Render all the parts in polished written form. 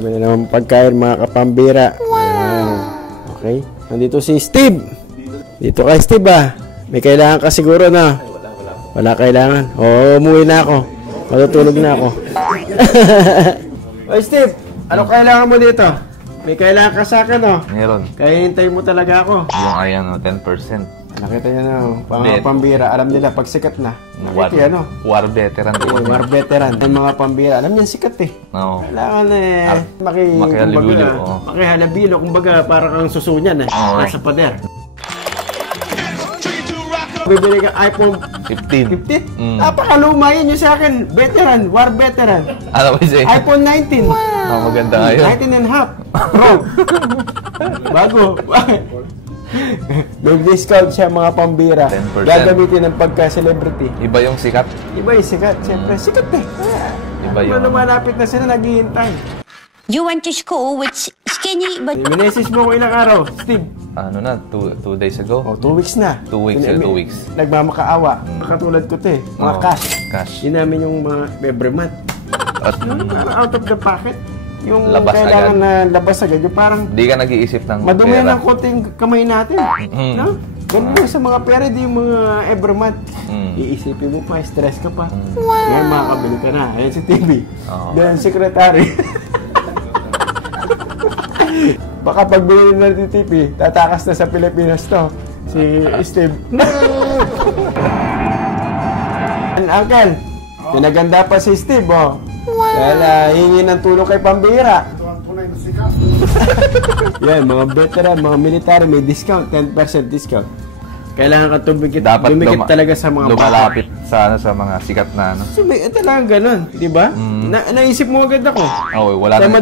Dami na naman pagkain mga kapambira. Wow. Okay. Nandito si Steve. Dito kay Steve ah. May kailangan ka siguro na. Wala kailangan. Oo, umuwi na ako. Matutulog na ako. Oy Steve, ano kailangan mo dito? May kailangan ka sa akin oh. Meron. Kaya hintayin mo talaga ako. Yung ayan, 10%. Nakita niya na, mga pambira, alam nila pag sikat na. Nakita ano? War veteran. War veteran. Ang mga pambira, alam niyan sikat eh. Oo. Kailangan makihalabilo. Kumbaga, parang kang susunyan eh. Nasa pader. Bibili ka iPhone 15? Napakaluma yun yung sa akin. Veteran, war veteran. Ano ba siya? iPhone 19. Maganda nga yun. 19 and a half. Pro. Bago. May discount siya mga pambira. 10%. Gagamitin ng pagka-celebrity. Iba yung sikat. Iba yung sikat. Siyempre, sikat eh. Iba yung... Malapit na sila, naghihintay. You went to school with skinny but... Minesis mo ko ilang araw, Steve? Ano na, 2 days ago? Oh, 2 weeks na. 2 weeks, 2 weeks. Nagmamakaawa. Katulad ko te, mga cash. Yun namin yung mga every month. At, out of the pocket. Yung labas kailangan agad. na labas agad. Yung parang... Di ka nag-iisip ng madumi pera. ng konting kamay natin. No? Ganun yung sa mga pera, di yung mga every month. Iisipin mo pa, stress ka pa. Ngayon makakabili ka na. Ayan si TV. Ganun secretary. Baka pag bilhin na ni TV, tatakas na sa Pilipinas to. Si Steve. Uncle, pinaganda pa si Steve, oh. Kaya hingi ng tulong kay pambira. Yan, mga veteran, mga military, may discount, 10% discount. Kailangan ka dumikit talaga sa mga lumalapit sa mga sikat na ano. So, may talagang ganun, di ba? Naisip mo agad ako. Oo, walang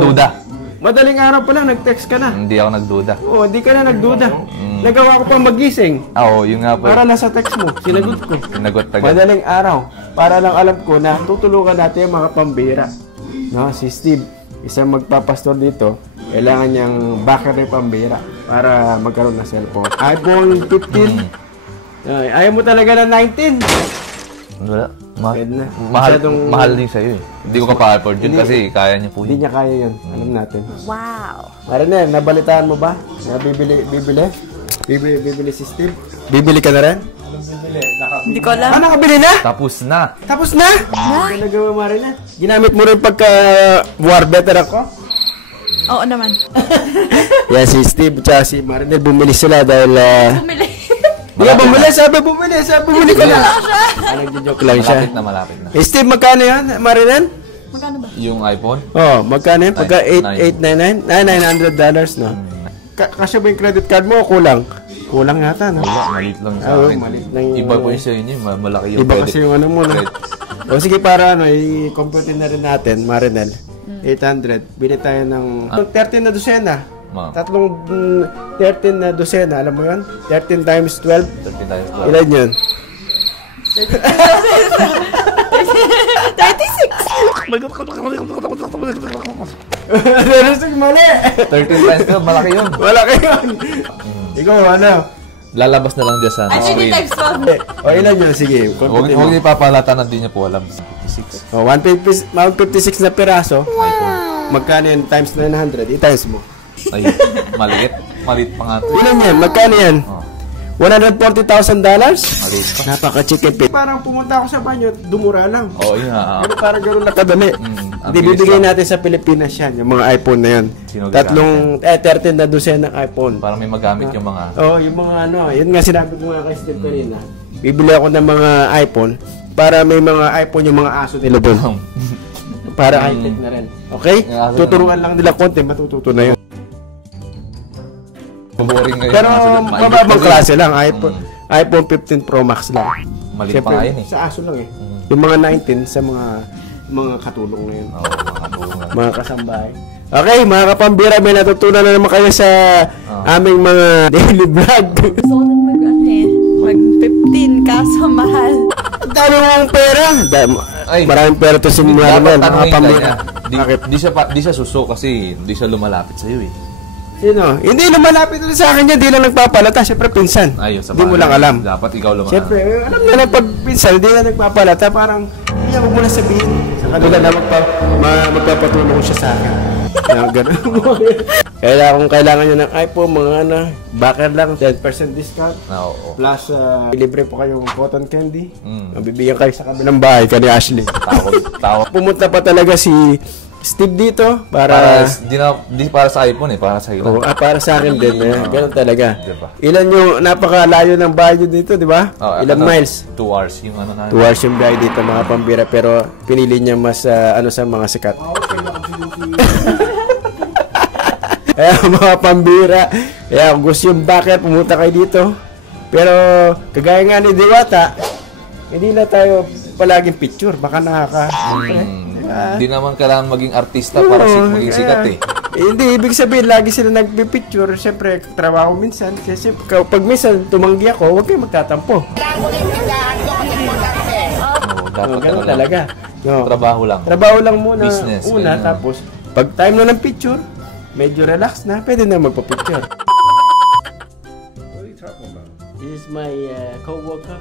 duda. Madaling araw pa lang, nag-text ka na. Hindi ako nagduda. Oo, hindi ka na nagduda. Nagawa ko pa magising. Oo, yung nga po. Para nasa text mo, sinagot ko. Sinagot agad. Madaling araw. Para lang alam ko na tutulungan natin yung mga pambira. No, si Steve, isang magpapastor dito, kailangan niyang backer ng pambira para magkaroon ng cellphone. iPhone 15. Ayaw mo talaga ng 19. Wala. Mahal din sa'yo eh. Hindi ko pa-afford yun kasi kaya niya po yun. Hindi niya kaya yun. Alam natin. Wow. Mariner, nabalitaan mo ba? Na bibili si Steve? Bibili ka na rin? Hindi ko alam. Nakabili na? Tapos na. Tapos na? Ano nagawa, Mariner? Ginamit mo rin pagka war veteran ko? Oo naman. Yan, si Steve at si Mariner bumili sila dahil... Hindi ka bumili, sabi bumili ka na. Nagjo-joke lang siya. Malapit na. Steve, magkano yan, Marinan? Magkano ba? Yung iPhone? Oo, magkano yan? Pagka $899? $900 no? Kasi ba yung credit card mo o kulang? Kulang yata, no? Maliit lang sa akin. Iba po yung sa inyo, malaki yung iba kasi yung ano mo, no? O sige, para i-compute na rin natin, Marinel. 800. Bili tayo ng 13 na dosena. Tatlong 13 na dosena, alam mo yun? 13 times 12? 13 times 12. Ilan yun? 36! Mali! 13 times 12, malaki yun. Malaki yun! Ikaw, ano? Lalabas na lang dyan sa screen. O, ilan yun? Sige. Huwag niyo ipapalata na di niya po alam. 56. O, 156 na piraso. Magkano yun? Times 900. I-times mo. Ay, maliit pa nga. Ilan yan? Magkano yan? $140,000? Maliit pa. Napaka-chicken pit. Parang pumunta ako sa banyo, dumura lang. Oo, yun nga. Pero parang gano'n nakadami. Hindi, bibigay natin sa Pilipinas yan, yung mga iPhone na yan. 13 na dosen ng iPhone. Para may magamit yung mga... Oo, yung mga ano, yun nga sinabi ko nga kay Steve kanina. Bibili ako ng mga iPhone para may mga iPhone yung mga aso nila doon. Para high-tech na rin. Okay? Tuturuan lang nila konti, matututo na yun. Pero mababang klase lang, iPhone 15 Pro Max lang. Maliit pa nga yun eh. Sa aso lang eh. Yung mga 19 sa mga katulong na yun. Mga kasambahay. Okay, mga kapambira, may natutunan na naman kayo sa aming mga daily vlog. So, mag-15 kaso mahal. Ang dami mong pera. Maraming pera to si Manuel, mga kapambira. Di siya suso kasi di siya lumalapit sa'yo eh. Sino? Hindi lumalapit na sa akin yan, hindi lang nagpapalata. Siyempre, pinsan. Hindi mo lang alam. Dapat ikaw lumalapit. Siyempre, alam na lang pag pinsan, hindi lang nagpapalata. Parang, niya, huwag mo na sabihin. Sa kanila na magpapatulong siya sa akin. Na gano'n. Kailangan niya ng iPhone, mga backer lang, 10% discount. Oo. Plus, libre po kayong cotton candy. Mabibigyan kayo sa kabilang bahay, kani Ashley. Tawag. Pumunta pa talaga si Steve dito para di para sa iPhone para sa ilan. Para sa akin din. Ganun talaga. Diba? Ilan yung napakalayo ng bahay nyo dito, di ba? Ilang miles? 2 hours yung na. 2 hours yung biyahe dito, mga pambira. Pero pinili niya mas sa mga sikat. Mga pambira. Kung gusto yung backer, pumunta kayo dito. Pero kagaya nga ni Diwata, hindi na tayo palaging picture. Baka Hindi naman kailangan maging artista para maging sikat Hindi, ibig sabihin, lagi sila nagpipicture. Siyempre, trabaho minsan. Kasi pag minsan tumanggi ako, huwag kayo magtatampo. Dapat ganun talaga. Trabaho lang. Trabaho lang muna. Business. Tapos, pag time na ng picture, medyo relax na, pwede na magpa-picture. What are you talking about? This is my co-worker.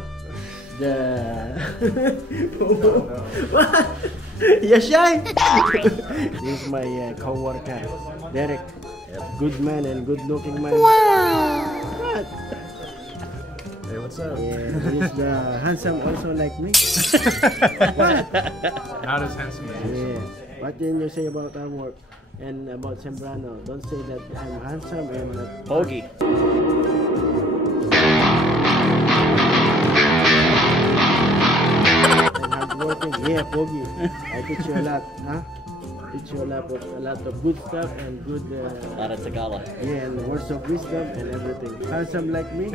You're shy. This is my co-worker, Derek. Good man and good-looking man. Wow. Hey, what's up? Yeah, he's handsome also like me. Not as handsome as you. Yeah. What can you say about our work and about Sembrano? Don't say that I'm handsome and Pogi. hardworking. Yeah, Pogi. I teach you a lot, huh? Teach you a lot of good stuff and good. A lot of Tagalog. Yeah, and words of wisdom and everything. Handsome like me,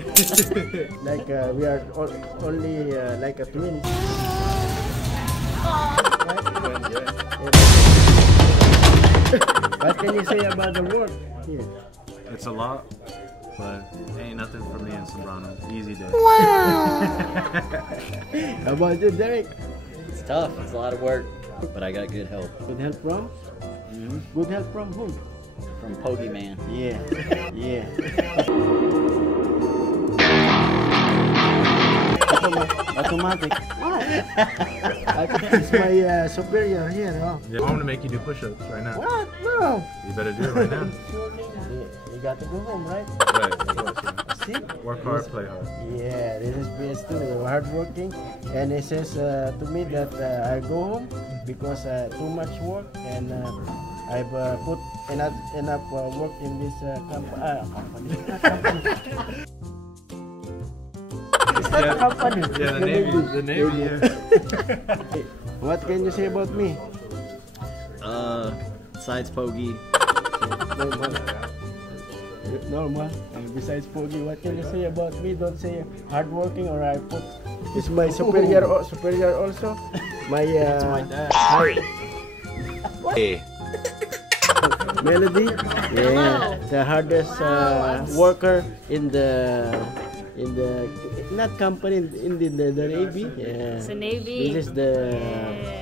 like we are only like a twin. What can you say about the work here? It's a lot, but ain't nothing for me in Sembrano. Easy day. How about you, Derek? It's tough. It's a lot of work, but I got good help. Good help from? Good help from whom? From Pogi Man. Yeah, yeah. Automatic. What? It's my superior here. Oh. Yeah, I'm gonna make you do push-ups right now. What? No. You better do it right now. You got to go home, right? Right, of course, yeah. See? Work hard, play hard. Yeah, this is PS2, hardworking, and it says to me that I go home because too much work, and I've put enough work in this company. It's not a company. Yeah, the Navy, yeah. What can you say about me? Besides Pogi, Normal. And besides Pogi, what can you say about me? Don't say hardworking or I put. Is my superior also? My my dad. Melody. Yeah, the hardest worker in the not company in the Navy. Yeah. It's a Navy. This is the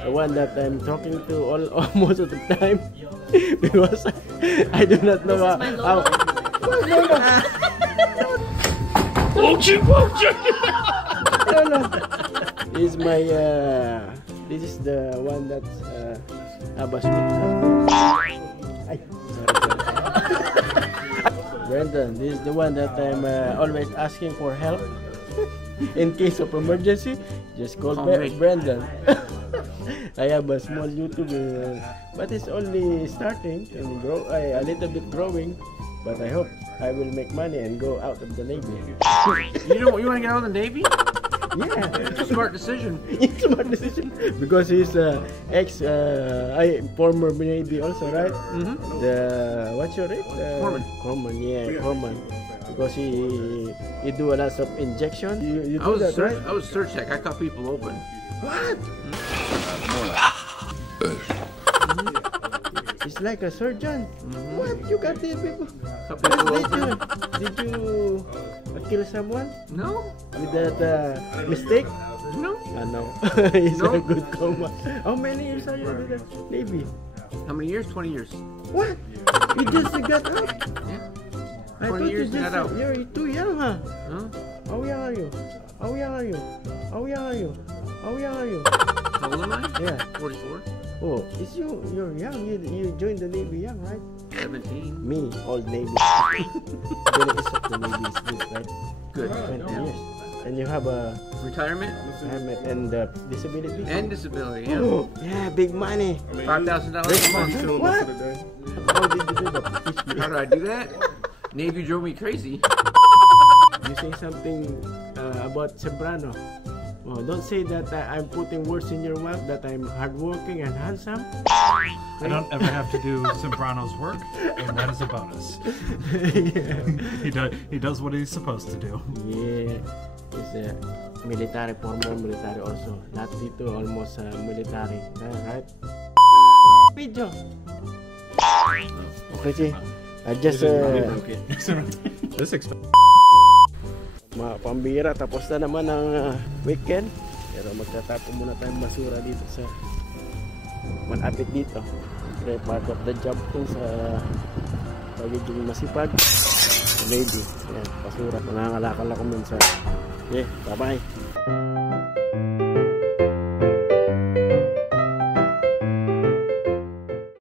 one that I'm talking to almost of the time because I do not know This is my how. No. This is my this is the one that's Abbas. Ay, sorry. Brendan, this is the one that I'm always asking for help. In case of emergency, just call Brendan. I have a small YouTube, but it's only starting and a little bit growing. But I hope I will make money and go out of the Navy. You want to get out of the Navy? Yeah, Smart decision. smart decision because he's former Navy also, right? The what's your rate? Corpsman, yeah, Corpsman. Because he do a lot of injection. You do that, right? I was search tech. I cut people open. What? It's like a surgeon. What? You got the people? Cut people open. Did you kill someone No, with that mistake? no. No. He's No. a good coma. How many years are you in the Navy? How many years? 20 years. What? You just got out? Yeah. I 20 thought years you got out. You're too young, huh? Huh? How young are you? How young are you? How young are you? How young are you? How old am I? Yeah. 44. Oh, it's you. You're young. You joined the Navy young, right? 17. Me, old Navy. Benefits of the Navy is good, right? Good. 20 years. And you have a Retirement retirement and disability. and disability. Yeah. Oh, yeah, big money. $5,000 a month. What? How did you do that? Teach me. How did I do that? Navy drove me crazy. You say something about Sembrano. Oh, don't say that I'm putting words in your mouth, that I'm hardworking and handsome. I don't ever have to do Sembrano's work, and that is a bonus. He does what he's supposed to do. Yeah, it's a military, former military also. Not dito, almost military, right? Video. Okay, Chi. I just This expensive. mga pambira, tapos na naman ang weekend, pero magtatapon muna tayong basura dito sa malapit dito. Siyempre, part of the job ko sa pagiging masipag, maybe yan, basura, mangangalakal ako nun sa bye bye.